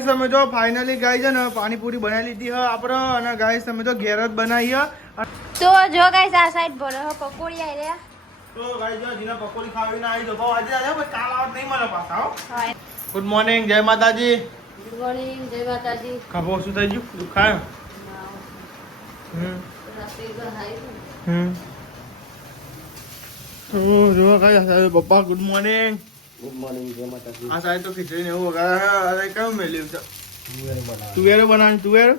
Guys તમે જો finally ગાઈ છે ને પાણીપુરી બનાવી લીધી હ આપણે અને ગાઈસ તમે જો ઘેર જ બનાવી હ તો જો ગાઈસ આ સાઈડ ભરો હ પકોડી આવી રહ્યા તો ગાઈસ જો જીના પકોડી ખાવીને આવી જો બહુ આજે આજે કાલ આવત નહીં મળે પાછા હો હા ગુડ મોર્નિંગ જય માતાજી ગુડ મોર્નિંગ જય માતાજી ખબર શું થઈ ગયું દુખાય જો ગાઈસ પપ્પા ગુડ મોર્નિંગ જય માતાજી આ સાઈડ તો ખીચડી ને એવું વગર કેમ મેલ્યું છે તુવેર બનાવી તુવેર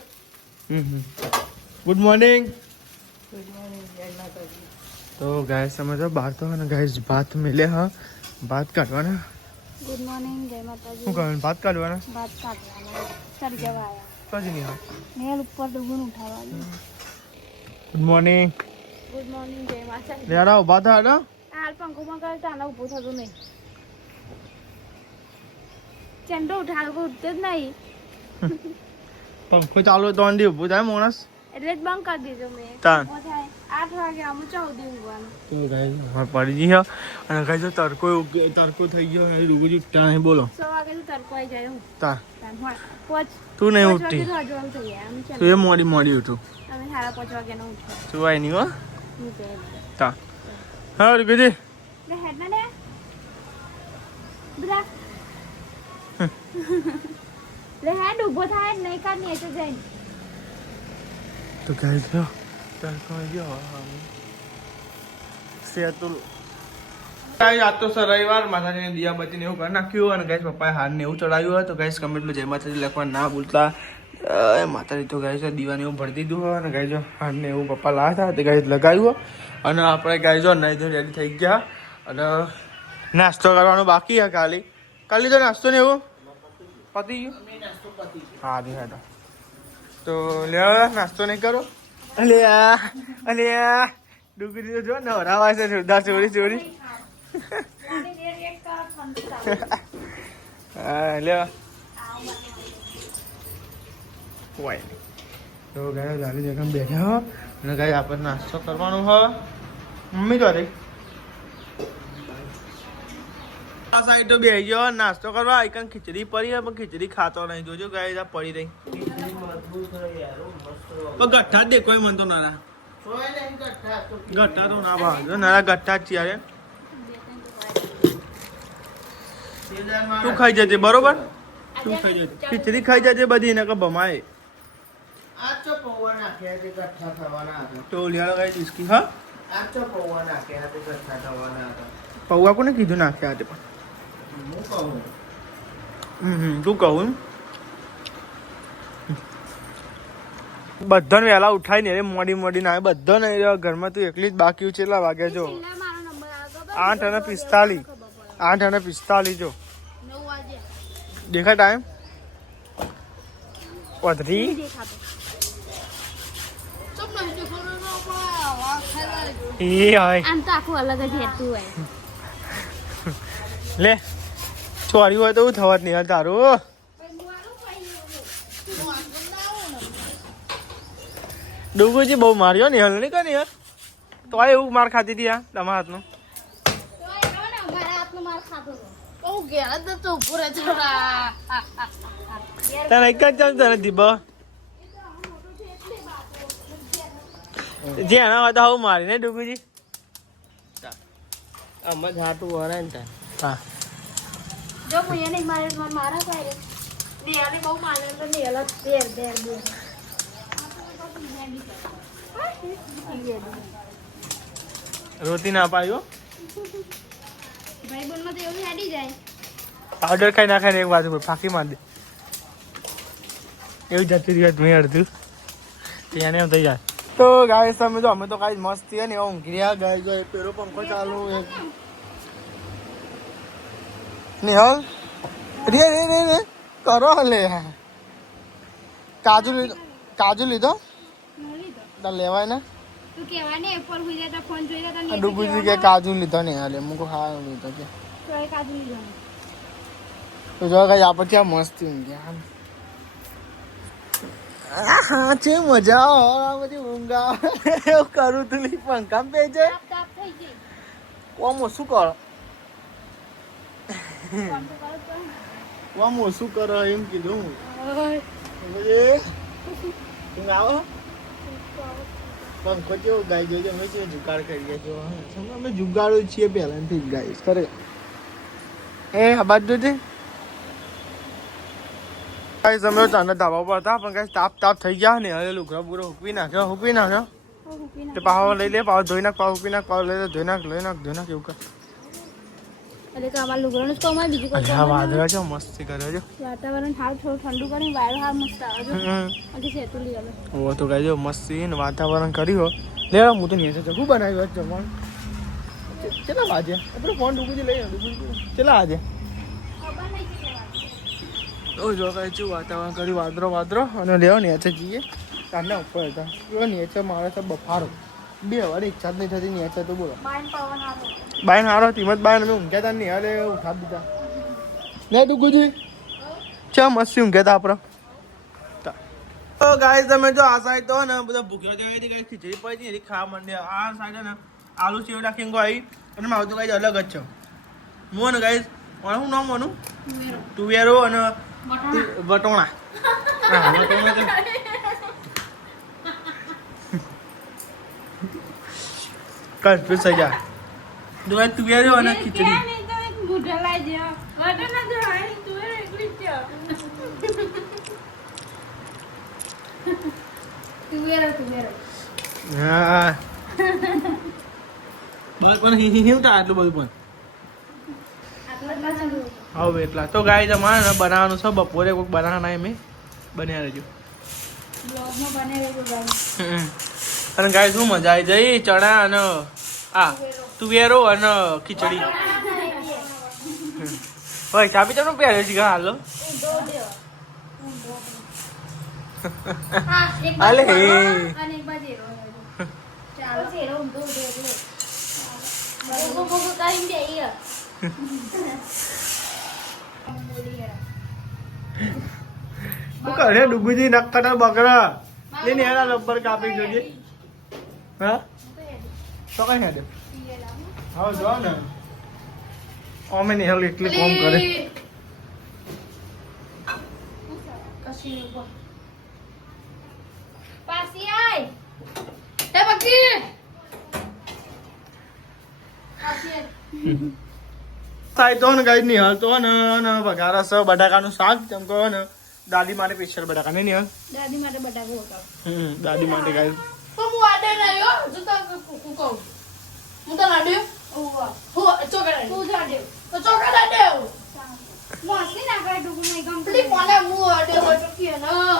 ગુડ મોર્નિંગ તો ગાઈસ સમજો બહાર તો ને ગાઈસ ભાત મેલે હા ભાત કાઢવાના ગુડ મોર્નિંગ જય માતાજી શું કરવાનું ભાત કાઢવાના ભાત કાઢવાના ચડી જવા આયા તો જ નહીં હા નેલ ઉપર ડુગુન ઉઠાવવાનું ગુડ મોર્નિંગ જય માતાજી લેડા ઉભા થા ને હાલ પંખો માં કરતા ના ઊભું થતું નહીં ચંડો ઉઠાવ કો ઉઠતે જ નહીં પંખો ચાલુ તો અંડી ઊભું થાય માણસ એટલે જ બંધ કરી દીધો મેં તાન 8 વાગે આમ 14 ઊંઘવાનું તો ગાઈસ અમાર પડી ગઈ હે અને ગાઈસ તડકો થઈ ગયો અને રૂગી ઉઠતા નહીં બોલો 6 વાગે તો તડકો આવી જાય હું તા પોચ તું નહીં ઉઠતી હજવાનું થઈ ગયા અમે તું એ મોડી ઉઠું અમે 5:30 વાગે નો ઉઠ્યો તું આઈ નહીં હો હું તે તા હા રૂગીજી લે હેડ ના લે બરા લે હેડ ઉભો થાય નહીં કાઢ નીચે જઈને તો ગાઈસ જો તડકો ગયો સેતુલ ગાઈસ આજ તો રવિવાર માતાજીને દિયા બત્તીને એવું કરી નાખ્યું અને ગાઈસ પપ્પાએ હારને એવું ચડાવ્યું હોય તો ગાઈસ કમેન્ટમાં જય માતાજી લખવા ના ભૂલતા માતાજી તો ગાઈસ દીવાને એવું ભરી દીધું હોય અને ગાઈસ હારને એવું પપ્પા લાવ્યા હતા તે ગાઈસ લગાવ્યું અને આપણે ગાઈસ નહીં તો રેડી થઈ ગયા અને નાસ્તો કરવાનો બાકી છે કાલે તો નાસ્તો ને એવું પતી ગયું હા જી હા તો લે નાસ્તો નહીં કરો અલ્યા ડુગરી તો જો ને હરાવા છે જોરદાર ચોરી હા લે કોઈ તો ગાય ગાડી જગ્યા બેઠા હો અને ગાય આપણે નાસ્તો કરવાનો હો મમ્મી તો રે આ સાઈડ તો બેસી ગયો નાસ્તો કરવા આઈકન ખીચડી પડી પણ ખીચડી ખાતો નહીં જોજો ગાય પડી રહી ગઠ્ઠા દે કોઈ મન તો નાના ગઠ્ઠા તો ના ભાવ નાના ગઠ્ઠા જ છે તું ખાઈ જજે બરોબર તું ખાઈ જજે ખીચડી ખાઈ જજે બધી એને ભમાય તો લીયાળો ગાય ડિસ્કી હા પૌવા કોને કીધું નાખ્યા હતા પણ તું કહું બધાને વહેલા ઉઠાઈ ને મોડી ના આવે બધા નહીં ઘરમાં તું એકલી જ બાકી કેટલા વાગે જો 8:45 જો દેખા ટાઈમ વધરી લે ચોરી હોય તો થવા જ નહીં તારું ડુગુજી બહુ માર્યો ને હલ નહીં કરી યાર તો એવું માર ખાતી હતી યાર તમારા હાથનો તને એક જ ચાલ તને દીબો જે એના હોય તો હું મારી ને ડુગુજી આમાં જાટું વરે ને હા જો હું એને મારા કરે નિયાને બહુ માને તો નિયાલા દેર રોટી ના પાયો ભાઈ બોલમાં તો એવું હેડી જાય પાવડર ખાઈ નાખાય ને એક બાજુ ફાંકી માર દે એવું જતી રહી મેં અડધું ત્યાં એમ થઈ જાય તો ગાય તમે તો અમે તો કાંઈ મસ્ત થયા ને ઊંઘી રહ્યા ગાય જો પેલો પંખો ચાલુ નિહાલ રે કરો લે કાજુ લીધો લેવાય ને તું કેવા ને એપલ હોઈ જતા ફોન જોઈ જતા ડુબુજી કે કાજુ લીધો ને હાલે મુકો હા લીધો કે તો એ કાજુ લીધો તો જો ગાય આપણે ત્યાં મસ્ત ઊંઘ્યા હા છે મજા આ બધી ઊંઘા એવું કરું તું નહીં પંખા પે છે ઓમો શું કરો ઓમો શું કરો એમ કીધું તું આવો પંખો જેવો ગાય જોજો અમે છે જુગાડ કરીએ જો અમે જુગાડો છીએ પહેલાથી જ ગાઈસ કરે એ આ બાજુ જોજે ગાઈસ અમે ચાંદા ધાબા પર હતા પણ ગાઈસ તાપ થઈ ગયા ને હવે લુગડા બુરો હુકવી નાખ્યો તે પાવ લઈ લે પાવ ધોઈ નાખ પાવ હુકવી નાખ પાવ લઈ લે ધોઈ નાખ એવું કર અરે કે અમાર લુગડાનું જ કામ હોય બીજું કોઈ હા વાદળા જો મસ્તી કરે જો વાતાવરણ હાલ થોડું ઠંડુ કરીને વાયરો હાલ મસ્ત આવે છે આજે સેતુ લઈ આવે ઓ તો ગાય જો મસ્તી ને વાતાવરણ કર્યું લે હું તો નીચે જગું બનાવ્યું છે જમણ કેટલા વાગે આપણે ફોન ડૂબી લઈ કેટલા વાગે તો જો કાંઈ છું વાતાવરણ કર્યું વાદરો અને લેવો નીચે જઈએ કારના ઉપર હતા એવો નીચે મારે તો બફારો બે વાર ઈચ્છા જ નહીં થતી નીચે તો બોલો બાઈન હારો હિંમત બાઈન અમે ઊંઘ્યા હતા નહીં અરે ઉઠા દીધા નહીં ડુગુજી ચા મસ્તી ઊંઘ્યા હતા આપણે તો ગાઈસ તમે જો આ સાઈડ તો ને બધા ભૂખ્યા જવાય ગાઈસ ખીચડી પડી હતી ખાવા માંડ્યા આ સાઈડ ને આલુ સેવ રાખીને આવી અને મારું તો ગાઈસ અલગ જ છે હું ને ગાઈસ શું નામ માનું તુવેરો અને વટોણા હા વટોણા તો કન્ફ્યુઝ થઈ જાય દુઆ તુવેરો અને ખીચડી હા બાળકોને હિંતા આટલું બધું પણ હવે એટલા તો ગાય તમારે ને બનાવવાનું છે બપોરે કોઈક બનાવવાના મેં બન્યા રહેજો અને ગાય શું મજા આવી જઈ ચણા અને આ તુવેરો અને ખીચડી હોય ચાબી તમને પહેરે છે હાલો હાલે હે શું કરે ડુબુજી નક્કર બકરા લઈને એના રબર કાપી જોજે હા તો કઈ ના દે હા જો ને અમે ને હેલ એટલી કોમ કરે પાસી આય એ બકી થાય તો ને ગાઈ નહીં હાલ તો ને વઘારા છે બટાકાનું શાક તેમ કહો ને દાદી માટે સ્પેશિયલ બટાકા નહીં હાલ દાદી માટે બટાકો હોતા દાદી માટે ગાઈ તો હું આડે ના યો જો તો કુ કહું હું તો લાડે ઓવા હું ચોકડા તું જાડે તો ચોકડા દે મોસી ના કરે ડુગુ નહીં ગમ પ્લી કોને હું આડે હોય તો કે ના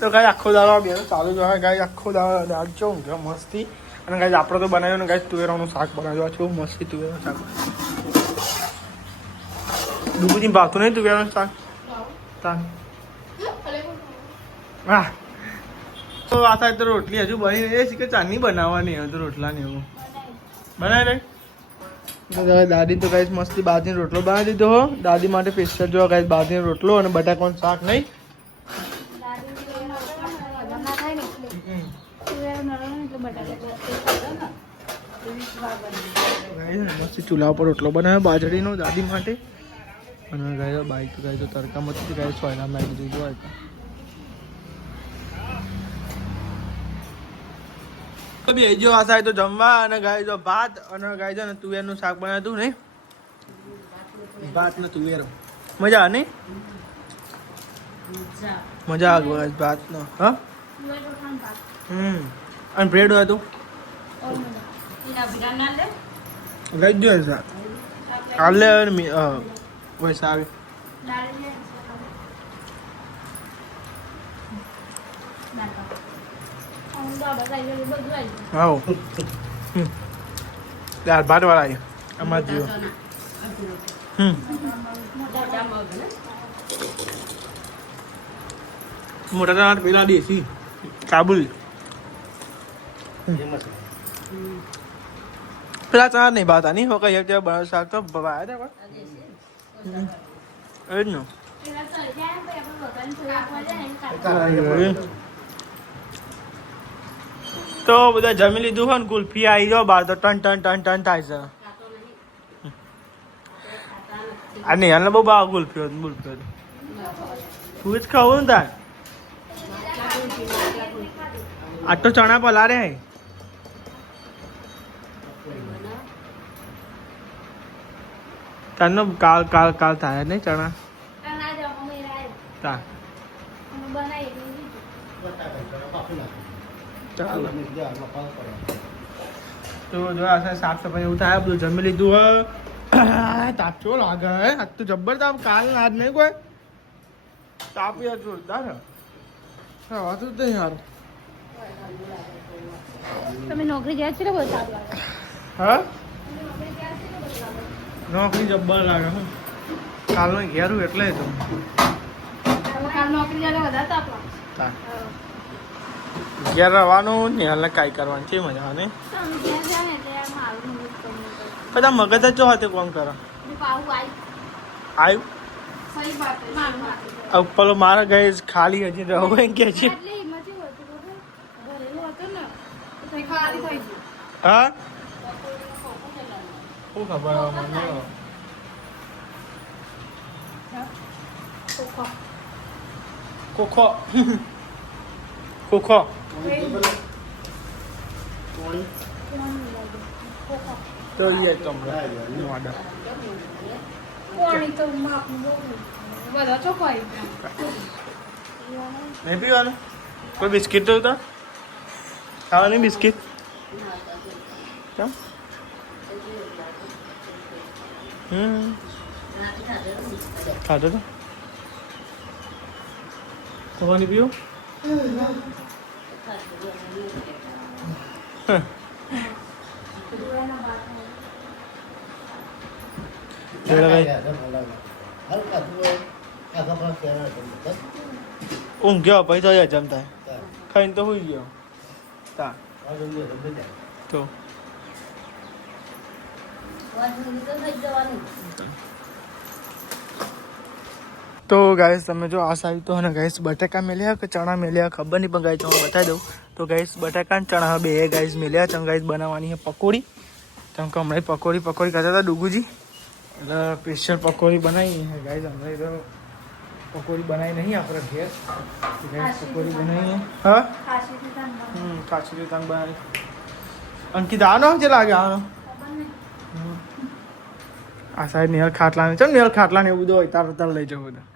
તો ગાઈ આખો દાડો બે ચાલુ જ હોય ગાઈ આખો દાડો આજો કે મસ્તી અને ગાઈ આપણે તો બનાવ્યું ને ગાઈ તુવેરાનું શાક બનાવ્યું છે મસ્તી તુવેરાનું શાક ડુબુજી ભાવતું નહીં તુવેરાનું શાક હા તો આ થાય તો રોટલી હજુ બની રહી છે કે ચાંદની બનાવવાની હજુ રોટલા ને એવું બનાવી રહી દાદી તો ગાઈસ મસ્તી બાજરીનો રોટલો બનાવી દીધો હો દાદી માટે સ્પેશિયલ જો ગાઈસ બાજરીનો રોટલો અને બટાકાનું શાક નહીં મસ્તી ચૂલા ઉપર રોટલો બનાવ્યો બાજરીનો દાદી માટે અને ગાય બાઈક ગાય તો તડકામાંથી ગાય સોયના નાખી દીધું હોય તો બે જો આ સાહેબ તો જમવા અને ગાય જો ભાત અને ગાય છે ને તુવેરનું શાક બનાવ્યું નહીં ભાત ને તુવેરો મજા નહીં મજા આવે ભાત નો હા અને બ્રેડ હતું લઈ જ જોઈએ કાલે પૈસા આવે હા દાળ ભાત વાળા આવી અમાર જીવો મોટા ચણા પેલા દેશી કાબુલ પેલા ચણા નહીં ભાતા નહીં હો કઈ અત્યારે બનાવ શાક તો ભાયા હતા એ જ ને તો બધા જમી લીધું હોય ને કુલ્ફી આવી જાઓ બાર તો ટન ટન ટન ટન થાય છે આ નહીં હાલ બહુ ભાવ કુલ્ફી હતું તું જ ખાવું ને તાર આ તો ચણા પલારે હે તારનો કાલ કાલ કાલ થાય નહીં ચણા તા ચાલો તો જો આ સાફ સફાઈ એવું થાય બધું જમી લીધું હે તાપ ચો લાગે હે આજ તો જબ્બર તાપ કાલ આજ નહીં કોઈ તાપ યાર જોરદાર હે વાતું જ નહીં યાર તમે નોકરી ગયા છે ને બહુ સારું લાગે હા નોકરી જબ્બર લાગે હે કાલનો ઘેરું એટલે તો કાલ નોકરી જાય વધારે તાપ લાગે ઘેર રહેવાનું ને હાલ કાંઈ કરવાનું છે મજા આવે બધા મગજ જ જો હાથે કોમ કરો આવ્યું પેલો મારા ગઈ ખાલી હજી રહો એમ કે છે હા શું ખબર મને કોખો કોખો તો ये તમને નોડા પાણી તો માપ બધા ચોખાઈ નહીં પીવાનું કોઈ બિસ્કિટ તો હતા ખાવાની બિસ્કિટ કેમ ખાધો તો ખાવાની પીવું ઊંઘ ગયો પછી તો જમતા ખાઈને તો હોઈ ગયો તા તો ગાઈસ તમે જો આ સાઈડ તો ને ગાઈસ બટાકા મેલ્યા કે ચણા મેલ્યા ખબર નહીં પણ ગાઈસ હું બતાવી દઉં તો ગાઈસ બટાકા અને ચણા બે ગાઈસ મેલ્યા ચમ ગાઈસ બનાવવાની છે પકોડી ચમ કે હમણાં પકોડી કરતા હતા ડુગુજી એટલે સ્પેશિયલ પકોડી બનાવી છે ગાઈસ હમણાં તો પકોડી બનાવી નહીં આપણે ઘેર ગાઈસ પકોડી બનાવી હા કાચી તંગ બનાવી અંકિત આનો જે લાગે આનો આ સાઈડ નેલ ખાટલા છે નેલ ખાટલા ને એવું બધું હોય તાર લઈ જવું બધું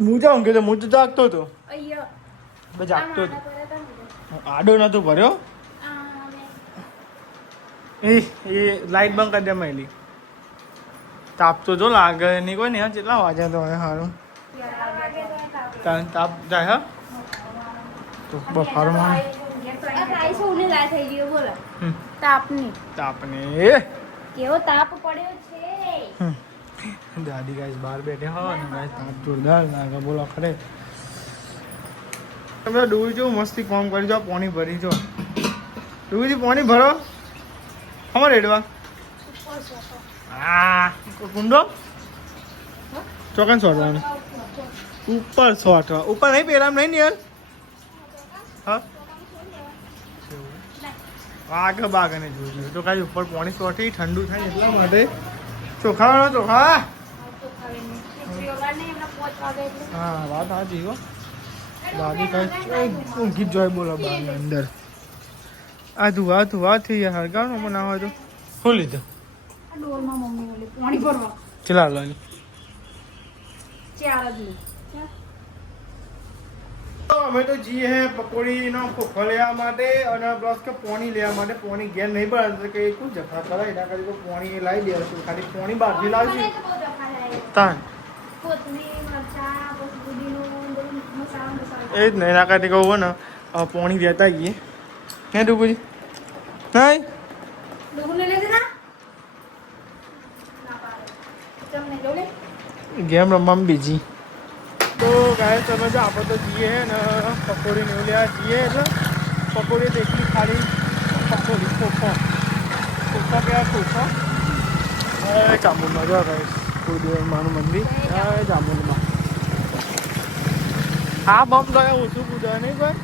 હું જાઉં કે હું તો જાગતો હતો જાગતો હતો આડો નતો ભર્યો એ લાઈટ બંધ કરી દે મહેલી તાપ તો જો લાગે નહીં કોઈ ને કેટલા વાગ્યા તો હવે સારું તાપ જાય હા તો બફારમાં તાપને કેવો તાપ પડ્યો છે દાદી ગાઈસ બહાર બેઠા હો ને ગાઈસ તાપ જોરદાર લાગે બોલો ખરે તમે ડૂબી જો મસ્તી કામ કરી જાઓ પાણી ભરી જો ડૂબી પાણી ભરો અમારે રેડવા હા કુંડો ચોકન છોડવાનું ઉપર છોડવા ઉપર નહીં પેરામ નહીં ને યાર હા આગળ બાગ અને જોયું તો કાંઈ ઉપર પાણી ચોટી ઠંડુ થાય એટલા માટે ચોખા ચોખા હા વાત સાચી હો દાદી કઈ ઊંઘી જ જોઈ બોલો બારની અંદર આ ધુવા થઈ ગયા હરગાનો બનાવ હોય તો શું લીધું ચલા લો અમે તો જઈએ હે પકોડીનો ખોખો લેવા માટે અને પ્લસ કે પોણી લેવા માટે પોણી ઘેર નહીં બને કે કોઈ જફા કરે એના કરી તો પોણી લાવી દેશું ખાલી પોણી બહારથી લાવશું તાન એ જ નહીં એના કરતી કહું ને પોણી લેતા ગઈએ હે ડુબુજી નહીં ગેમ રમવામાં બીજી તો ગાય તમે જો આપણે તો જઈએ ને પકોડી ને લેવા જઈએ એટલે પકોડી દેખી ખાલી પકોડી ખોખો કહેવાય ખોખો જામુનમાં જો ગાય કુળદેવમાનું મંદિર જામુનમાં આ બમ તો ઓછું કૂદાય નહીં કોઈ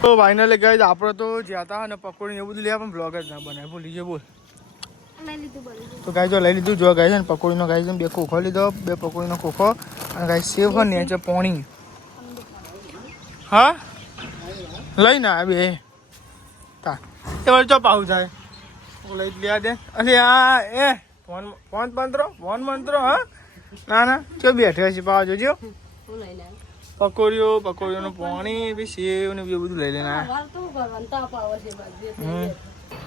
તો ફાઇનલી ગાય આપણે તો જ્યાં હતા અને પકોડી ને એવું બધું લેવા પણ બ્લોગ જ ના બનાવે ભૂલી ગયો બોલ તો ગાય જો લઈ લીધું જો ગાય છે ને પકોડીનો ગાય છે ને 2 ખોખો લીધો 2 પકોડીનો ખોખો અને ગાય સેવ હોય ને છે પોણી હા લઈને આવી તા એ વળી ચો પાવું થાય હું લઈ જ લ્યા દે અરે આ એ ફોન મંત્રો હા ના ચો બેઠે છે પાવા જોજો પકોડીઓનું પાણી બી સેવ ને બધું લઈ લેના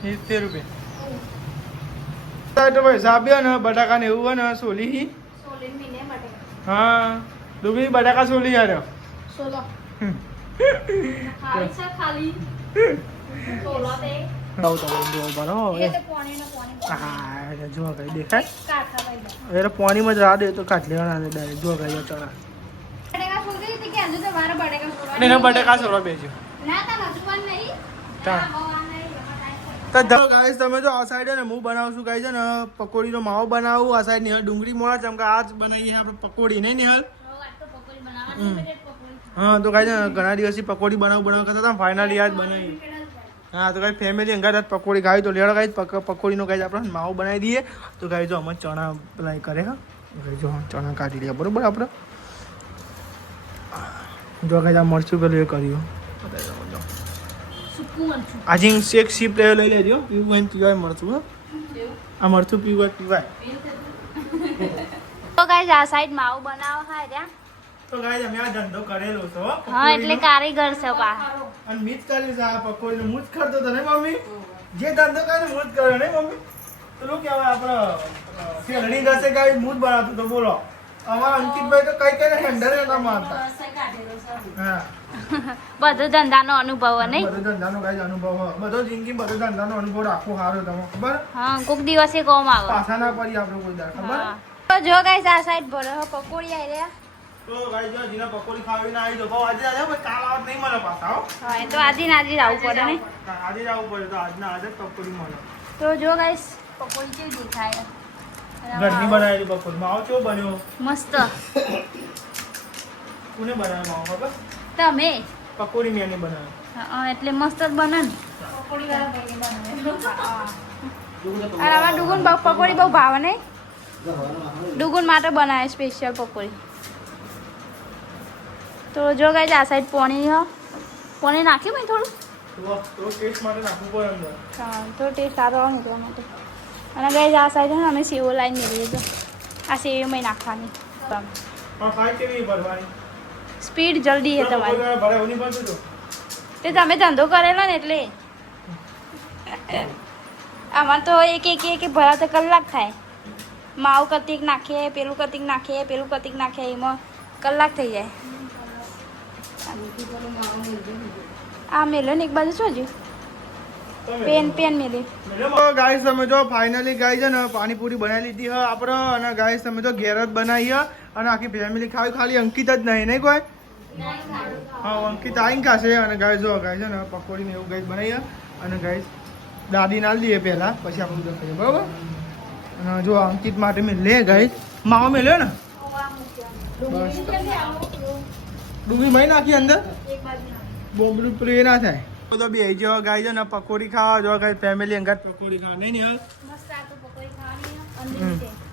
70 રૂપિયા તો ભાઈ સાબ્યો ને બટાકા ને એવું હોય ને સોલી હા ડુંગળી બટાકા સોલી યાર દેખાય પાણીમાં જ રાહ દે તો કાઢ લેવાના ડાયરેક્ટ જો ગાય ચણા બટાકા સોળવા બેજો ગાઈસ તમે જો આ સાઈડ ને હું બનાવું છું ગાઈસ ને પકોડીનો માવો બનાવું આ સાઈડ નિહાલ ડુંગળી મોળા ચમકા આજ બનાવીએ આપણે પકોડી નહીં નિહાલ હા તો ગાઈસ ઘણા દિવસથી પકોડી બનાવ કરતા હતા ફાઇનલી આજ બનાવી હા તો ગાઈસ ફેમિલી અંગાત આજ પકોડી ખાવી તો લેડો ગાઈસ પકોડીનો ગાઈસ આપણે માવો બનાવી દઈએ તો ગાઈસ જો અમે ચણા પેલા કરે હા જો ચણા કાઢી લઈએ બરોબર આપણે જો ગાઈસ આ મરચું પેલું એ કર્યું આજે એક સીપ લઈ લેજો પીવું હોય પીવાય મરચું હા આ મરચું પીવાય તો ગાઈસ આ સાઈડ માવો બનાવો હા રહ્યા તો ગાઈસ અમે આ ધંધો કરેલો છો હા એટલે કારીગર છે પા અને મીત કરી છે આ પકોડીનો મૂજ કરતો તો ને મમ્મી જે ધંધો કરે મૂજ કરે ને મમ્મી પેલું કહેવાય આપણે શેરણી ઘસે ગાઈ મૂજ બનાવતો તો બોલો અમારા અંકિતભાઈ તો કઈ કઈ હેન્ડલ નતા મારતા હા બધો ધંધાનો અનુભવ નહીં બધો ધંધાનો ગાઈસ અનુભવ બધો જિંદગી બધો ધંધાનો અનુભવ રાખો સારો તમે ખબર હા કોક દિવસે કોમ આવે પાછા ના પડી આપણે કોઈ દાડ ખબર તો જો ગાઈસ આ સાઈડ ભરો પકોડી આવી રહ્યા તો ગાઈસ જો જીના પકોડી ખાવીને આવી જો ભાવ આજે આજે કાલ આવત નહીં મળે પાછા હો હા એ તો આજે ને આજે જ આવવું પડે ને આજે જ આવવું પડે તો આજના આજે પકોડી મળે તો જો ગાઈસ પકોડી કેવી દેખાય ઘરની બનાવેલી પકોડી માવો કેવો બન્યો મસ્ત કોને બનાવ્યો માવો ખબર તમે પકોડી મેને બનાવ્યો હા એટલે મસ્ત જ બને ને પકોડી અને આમાં ડુગુન પકોડી બહુ ભાવે નહીં ડુગુન માટે બનાવે સ્પેશિયલ પકોડી તો જો ગાઈસ આ સાઈડ પોણી નાખ્યું ભાઈ થોડું તો ટેસ્ટ માટે નાખવું પડે અંદર હા તો ટેસ્ટ સારો આવે ને એટલા માટે અને ગાઈસ આ સાઈડ છે ને અમે સેવો લાઈન મેળવીએ તો આ સેવીમાં નાખવાની પણ ફાઈ કેવી ભરવાની સ્પીડ જલ્દી છે તમારી ભરે ઓની ભરતું તો તે તમે ધંધો કરેલો ને એટલે આમાં તો એક ભરાતા કલાક થાય માવ કતિક નાખીએ પેલું કતિક નાખીએ એમાં કલાક થઈ જાય આ મેલો ને એક બાજુ શું હજુ પેન મેલી ગાઈસ તમે જો ફાઇનલી ગાઈ છે ને પાણીપુરી બનાવી લીધી હ આપણે અને ગાઈસ તમે જો ઘેર જ બનાવી હ અને આખી ફેમિલી ખાવી ખાલી અંકિત જ નહીં કોઈ હા અંકિત આવીને ખાશે અને ગાઈસ જો ગાઈ છે ને પકોડી ને એવું ગાઈસ બનાવી અને ગાઈસ દાદી ના દઈએ પહેલા પછી આપણે બધું ખાઈએ બરોબર અને જો અંકિત માટે મેં લે ગાઈસ માવો મેં લ્યો ને બસ ડુંગળી મહી નાખી અંદર બોમ્બલું પેલું એ ના થાય તો બે જો ગાઈ છે ને પકોડી ખાવા જો ગાઈ ફેમિલી અંગાત પકોડી ખાવા નહીં ને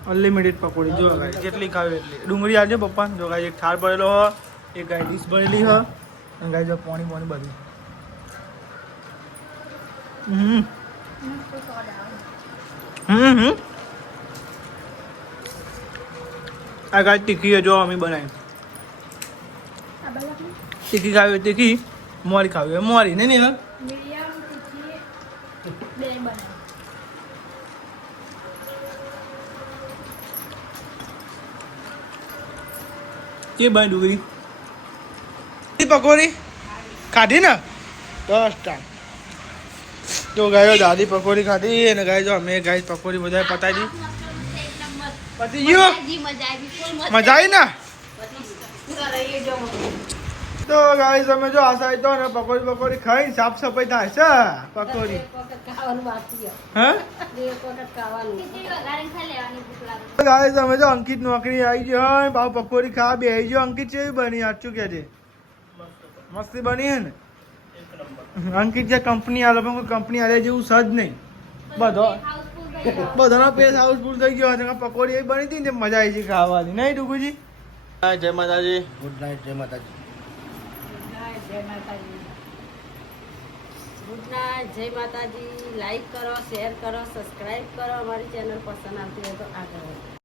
અનલિમિટેડ પકોડી જો ગાઈ જેટલી ખાવી એટલી ડુંગળી આવજો પપ્પા જો ગાઈ એક થાળ ભરેલો હ એક ગાઈ ડીશ ભરેલી હ અને ગાઈ જો પાણી બધું આ ગાય તીખી જો અમે બનાવી તીખી ખાવી તીખી મોરી ખાવી હોય મોરી નહીં નહીં કે બાય ડુંગળી પકોડી ખાધી ને 10 ટાઈમ તો ગાયો દાદી પકોડી ખાધી અને ગાય જો અમે ગાય પકોડી બધા પતાવી દી પતી ગયો મજા આવી ને તો ગાઈસ અમે જો આ સાઈડ તો ને પકોડી ખાઈ સાફ સફાઈ થાય છે પકોડી હા ગાઈસ અમે જો અંકિત નોકરી આવી ગયો બાપ પકોડી ખાવા બે આવી ગયો અંકિત કેવી બની સાચું કે છે મસ્તી બની હે ને અંકિત જે કંપની આલે પણ કંપની આલે જેવું સજ નહીં બધો બધાનો પેસ હાઉસફુલ થઈ ગયો અને પકોડી એ બની હતી ને મજા આવી છે ખાવાની નહીં ડુગુજી? હા, જય માતાજી. ગુડ નાઇટ, જય માતાજી. ગુડ નાઇટ, જય માતાજી. લાઈક કરો, શેર કરો, સબસ્ક્રાઇબ કરો. અમારી ચેનલ પસંદ આવતી હોય તો આગળ વધો.